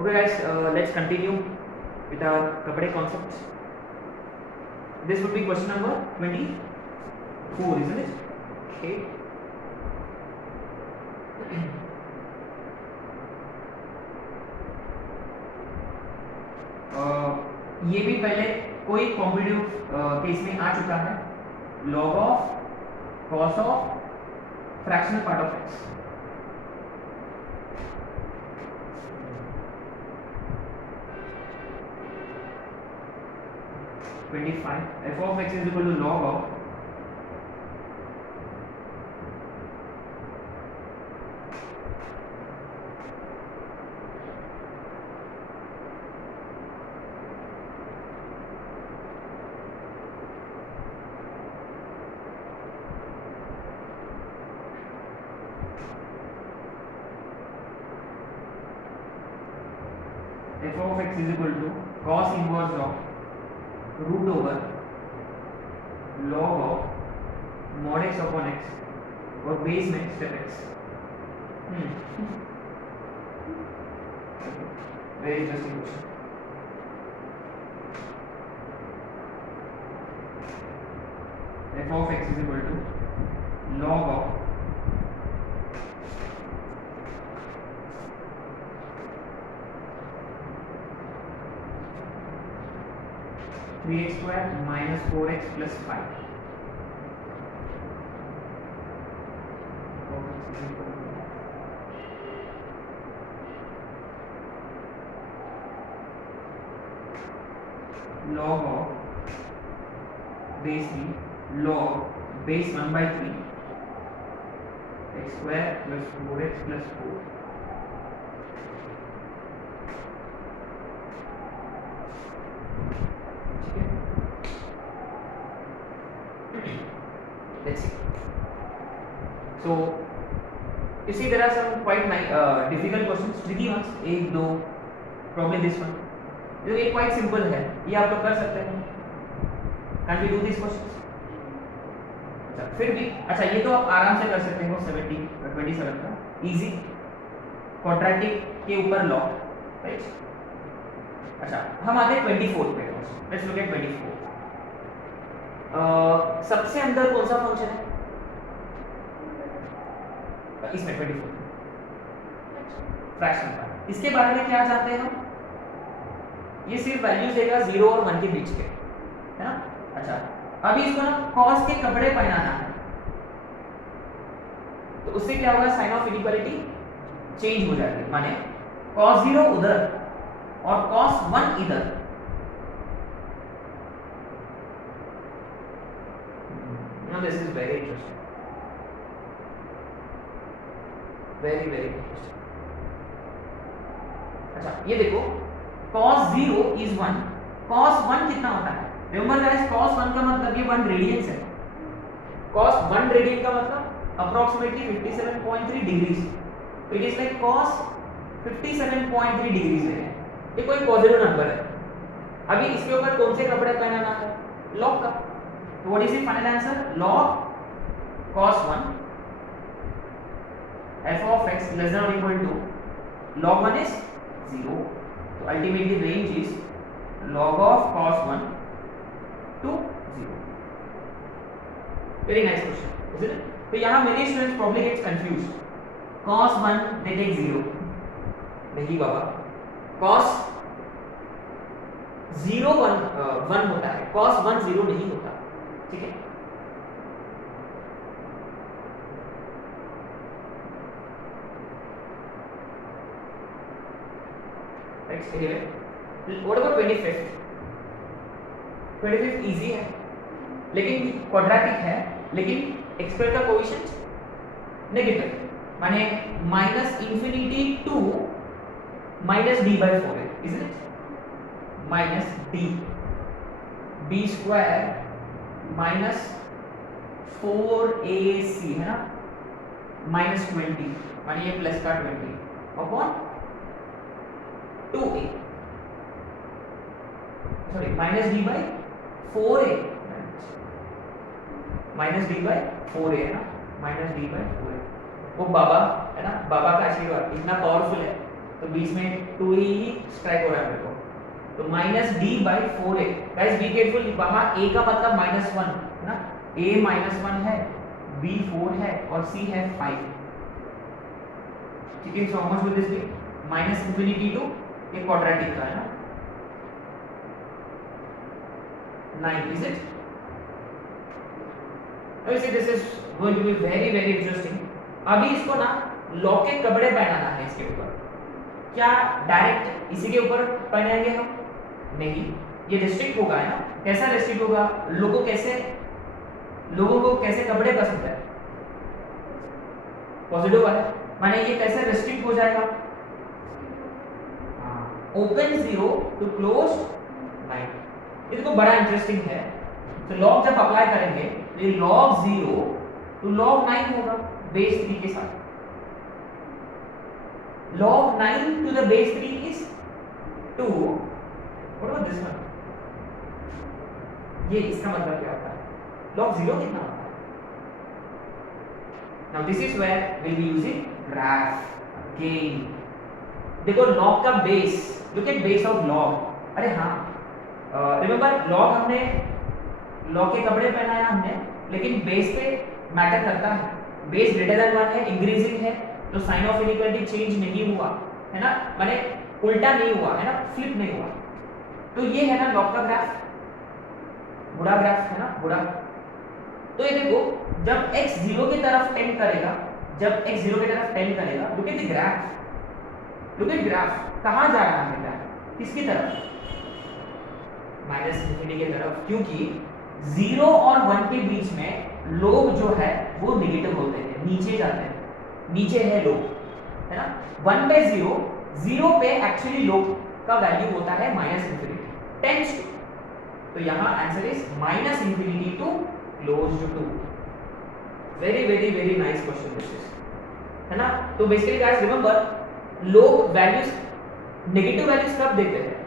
Okay guys, let's continue with our kapade concepts. This would be question number 24, isn't it? Okay. ये भी पहले कोई competitive case में आ चुका है, log of cos of fractional part of x. f of x is equal to log of f of x is equal to cos inverse of root over log of mod x upon x और base में step x. Very interesting question. f of x is equal to log of three x square minus 4x plus 5. log of base b log base 1 by 3 x square plus 4x plus 4. Let's see. So you see there are some quite difficult questions, tricky ones. एक दो probably this one. जो ये quite simple है, ये आप लोग कर सकते हैं. Can we do these questions? अच्छा फिर भी अच्छा ये तो आप आराम से कर सकते हो 27 का easy quadratic के ऊपर लॉ, राइट. अच्छा हम आते हैं 24 पे. Let's look at 24. सबसे अंदर कौन सा फंक्शन है इसमें 24? Fraction part. इसके बारे में क्या जानते हैं हम? ये सिर्फ वैल्यूज देगा 0 और 1 के बीच के, है ना. अच्छा अभी इसको ना cos के कपड़े पहनाना है, तो उससे क्या होगा, साइन ऑफ इनइक्वालिटी चेंज हो जाएगी. माने cos 0 उधर और cos 1 इधर. Now this is very interesting, very very interesting. अच्छा ये देखो cos 0 is 1, cos 1 कितना होता है? Remember guys, cos 1 का मतलब ये 1 रेडियंस है. cos 1 रेडियन का मतलब approximately 57.3 degrees. It is like cos 57.3 degrees है. ये कोई पॉजिटिव नंबर है. अभी इसके ऊपर कौन से कपड़े पहनाना है? लॉग का. So what is the final answer? Log cos 1 f of x less than or equal to log 1 is 0. So ultimately range is log of cos 1 to 0. Very nice question, isn't it? तो यहाँ many students probably get confused. Cos 1 they take 0. नहीं बाबा, cos 0 1 होता है, cos 1 0 नहीं होता. ठीक है. What about 25th? 25th easy है, लेकिन क्वाड्रेटिक है, लेकिन x स्क्वायर का कोएफिशिएंट नेगेटिव, माने minus infinity to minus d by 4 है, isn't it? माइनस d b square minus 4ac है ना, माइनस 20 माने ये प्लस का 20 upon 2a, sorry minus d by 4a, minus d by 4a है ना, माइनस d बाई 4a. वो बाबा है ना, बाबा का आशीर्वाद इतना पावरफुल है तो बीच में 2 ही स्ट्राइक हो रहा है मेरे को, तो minus D by 4a। Guys be careful, वहां a का मतलब -1 है ना, a -1 है, b 4 है और c है 5। ठीक है, so how much will this be, minus infinity to एक क्वाड्रेटिक का है ना 9, इज इट? अब इसे this is going to be very very interesting. अभी इसको ना लॉक के कपड़े पहनाना है इसके ऊपर। क्या डायरेक्ट इसी के ऊपर पहनाएंगे हम? नहीं, ये रिस्ट्रिक्ट होगा है ना। कैसा रिस्ट्रिक्ट होगा? लोगों को कैसे कपड़े पसंद है? पॉजिटिव वाले, माने ये कैसे रिस्ट्रिक्ट हो जाएगा? Open 0 to close 9। ये देखो बड़ा इंटरेस्टिंग है। तो लॉग जब अप्लाई करेंगे तो ये log 0 टू log 9 होगा बेस 3 के साथ। log 9 to the base 3 is 2। What about this one? ये इसका मतलब क्या होता है? log 0 कितना होता है? Now this is where we'll be using graph again। देखो log का base, look at base of log। अरे हाँ, रिमेम्बर लॉग हमने लॉग के कपड़े पहनाया हमने, लेकिन बेस पे मैटर करता है। बेस ग्रेटर देन 1 है, इंक्रीजिंग है, तो साइन ऑफ इनइक्वालिटी चेंज नहीं हुआ है ना, माने उल्टा नहीं हुआ है ना, फ्लिप नहीं हुआ। तो ये है ना लॉग का ग्राफ, बुरा ग्राफ है ना, बुरा। तो ये देखो जब x 0 की तरफ टेंड करेगा, जब x 0 की तरफ टेंड करेगा, look at the graph, look at graph, कहां जा रहा है ग्राफ? किसकी तरफ? माइनस इंफिनिटी की तरफ, क्योंकि 0 और 1 के बीच में लोग जो है वो नेगेटिव होते हैं, नीचे जाते हैं, नीचे है लोग है ना। 1 पे 0, 0 पे एक्चुअली लोग का वैल्यू होता है माइनस इंफिनिटी, टेंड्स टू। तो यहां answer is minus infinity to close to 2। Very very very nice question this is, है ना। तो basically guys remember, log values negative values कब देते हैं?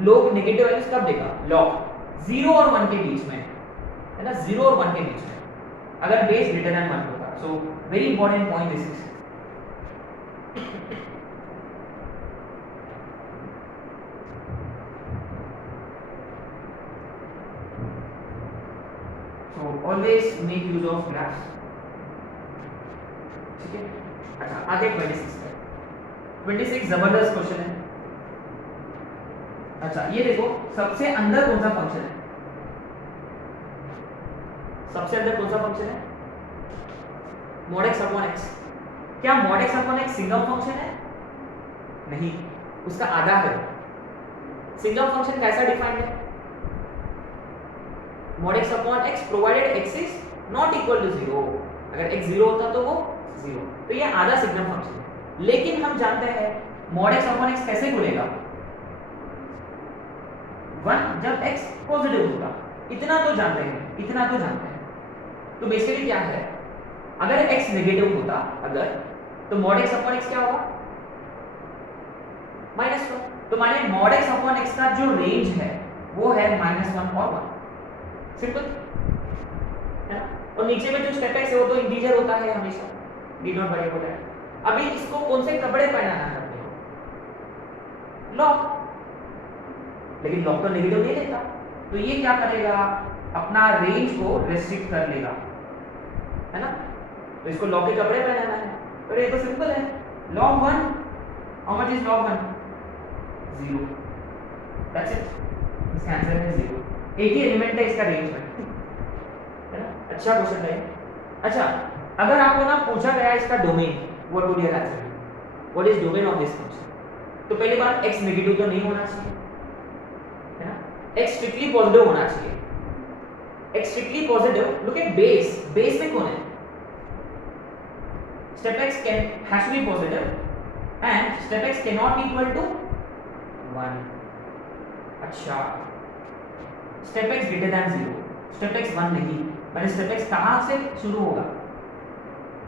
लोग नेगेटिव वैल्यूज कब देगा? लॉग 0 और 1 के बीच में है ना, 0 और 1 के बीच में, अगर बेस ग्रेटर देन 1 होगा। So very important point this is. So always make use of graphs. ठीक है, अच्छा आगे 26 है। 26 जबरदस्त क्वेश्चन है। अच्छा ये देखो, सबसे अंदर कौन सा फंक्शन है? सबसे अंदर कौन सा फंक्शन है? mod x upon x। क्या mod x upon x single function है? नहीं, उसका आधा है। सिंगल फंक्शन कैसा डिफाइंड है? mod x upon x provided x is not equal to 0। अगर x 0 होता तो वो 0, तो ये आधा सिंगल फंक्शन है। लेकिन हम जानते हैं mod x अपॉन x कैसे खुलेगा? 1 जब x पॉजिटिव होगा, इतना तो जानते हैं, इतना तो जानते हैं। तो बेसिकली क्या है, अगर x नेगेटिव होता, अगर, तो mod x अपॉन x क्या होगा? -1। तो माने mod x अपॉन x का जो रेंज है वो है -1 और 1। सिंपल है ना। और नीचे में जो स्टेप x है वो तो इंटीजर होता है हमेशा, डी नॉट वेरिएबल है। अभी इसको कौन से कपड़े पहनाना है अपने को? लॉग, लेकिन लॉग तो नेगेटिव नहीं देता, तो ये क्या करेगा? अपना रेंज को रेस्ट्रिक्ट कर लेगा, है ना। तो इसको लॉग के कपड़े पहनाना है, तो ये तो सिंपल है। log 1, how much is log 1? 0। That's it, इसका आंसर है 0। एक ही एलिमेंट है इसका रेंज में, है ना। अच्छा क्वेश्चन है। अच्छा, अगर आपको ना पूछा गया इसका domain, what would your answer be? What is domain of this function? तो पहली बात, x नेगेटिव तो नहीं होना चाहिए, है ना। x स्ट्रिक्टली पॉजिटिव होना चाहिए। x strictly positive, look at base, base में कौन है? step x has to be positive and step x cannot be equal to 1। अच्छा, step x greater than 0, step x 1 नहीं, मैंने step x कहाँ से शुरू होगा?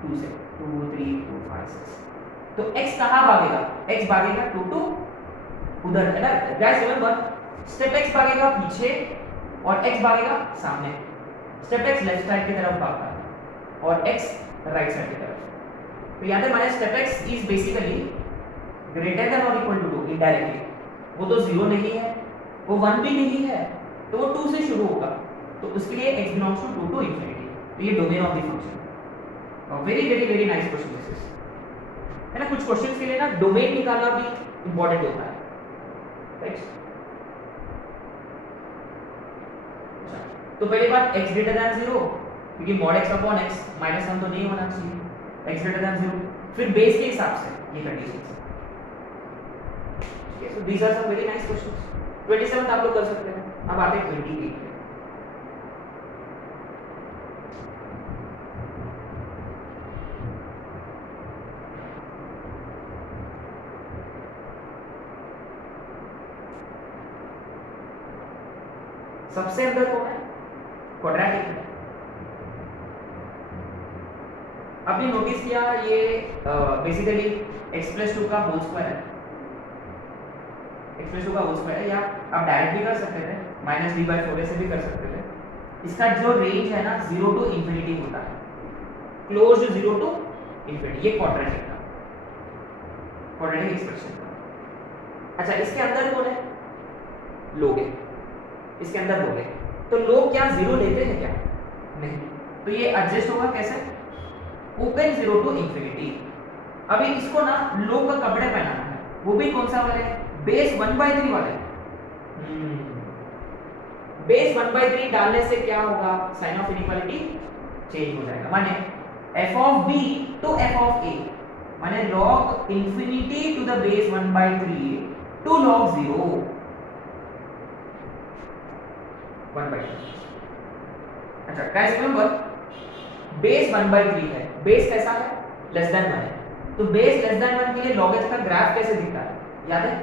2 से, 2 3 4 5 6। तो x कहाँ भागेगा? x भागेगा 2 to उधर, है ना। गाइस रिमेंबर, step x भागेगा पीछे और x भागेगा सामने। step x लेफ्ट साइड की तरफ भागता है और x राइट साइड की तरफ। तो याद है हमारे step x is basically greater than और इक्वल टू 2 इनडायरेक्टली, वो तो 0 नहीं है, वो 1 भी नहीं है, तो वो 2 से शुरू होगा, तो उसके लिए x belongs to 2 to infinity, तो ये domain of the function. Very very very nice question this is, है ना। कुछ क्वेश्चंस के लिए ना डोमेन निकालना भी इंपॉर्टेंट होता है, राइट। तो पहली बात x ग्रेटर देन 0, क्योंकि mod x upon x minus 1 तो नहीं होना चाहिए, x ग्रेटर देन 0, फिर बेस के हिसाब से ये conditions. Okay, so these are some very nice questions. 27th आप लोग कर सकते हैं। अब आते हैं 28 पे। सबसे अंदर कौन है? क्वाड्रेटिक है। आपने नोटिस किया ये बेसिकली x+2 का होल स्क्वायर है, x+2 का होल स्क्वायर है, या आप डायरेक्ट भी कर सकते थे, -b/4 ऐसे भी कर सकते थे। इसका जो रेंज है ना 0 टू इंफिनिटी होता है, क्लोज 0 टू इंफिनिटी, ये क्वाड्रेटिक का क्वाड्रेटिक एक्सप्रेशन का। अच्छा, इसके अंदर कौन है? लोग है, इसके अंदर लोग है, तो लोग क्या 0 लेते हैं क्या? नहीं, तो ये एडजस्ट होगा कैसे? Open 0 to infinity. अभी इसको ना लोग का कपड़े पहनाना है, वो भी कौन सा वाले? बेस 1/3 वाले। बेस 1/3 डालने से क्या होगा? साइन ऑफ इनइक्वालिटी चेंज हो जाएगा, माने f of b to f of a, माने log infinity to the base 1/3 to log 0 1/3। अच्छा गाइस, रिमेंबर बेस 1/3 है, बेस कैसा है? लेस देन 1 है, तो बेस लेस देन 1 के लिए log x का ग्राफ कैसे दिखता है? याद है?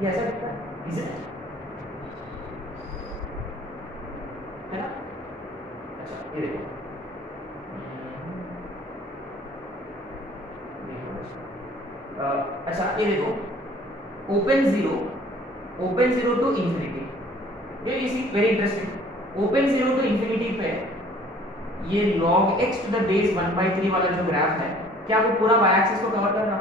ये ऐसा दिखता है, इज इट? है ना? अच्छा, ये देखो, अच्छा ये देखो, ओपन 0 टू इंफिनिटी, ये इसी very interesting. Open 0 to infinity पे ये log x to the base 1/3 वाला जो ग्राफ है, क्या वो पूरा y एक्सिस को कवर कर रहा?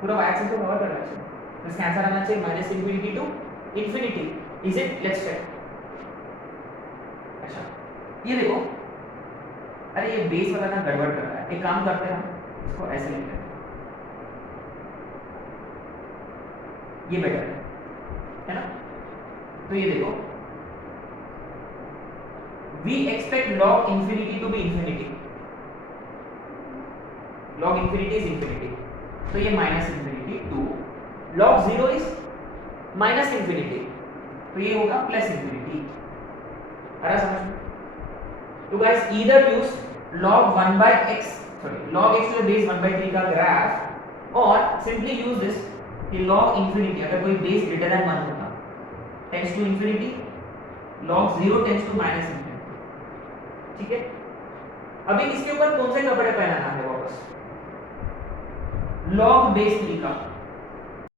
पूरा y एक्सिस को कवर कर रहा है, तो इसका आंसर आना चाहिए -minus infinity to infinity. Is it? Let's check. अच्छा, ये देखो, अरे ये बेस वाला ना गड़बड़ कर रहा है, एक काम करते हैं, इसको ऐसे लिख लेते हैं, ये बेटर है ना। तो ये देखो, we expect log infinity to be infinity, log infinity is infinity, तो ये -minus infinity to log 0 is -minus infinity, तो ये होगा +इंफिनिटी। आ रहा समझ में? तो guys either use log 1/x, log x to the base 1/3 का ग्राफ, और सिंपली यूज दिस कि log इंफिनिटी अगर कोई बेस ग्रेटर देन 1 होता tends to infinity, log 0 tends to -infinity. ठीक है, अभी इसके ऊपर कौन से कपड़े पहनाना है वापस? log बेस 3 का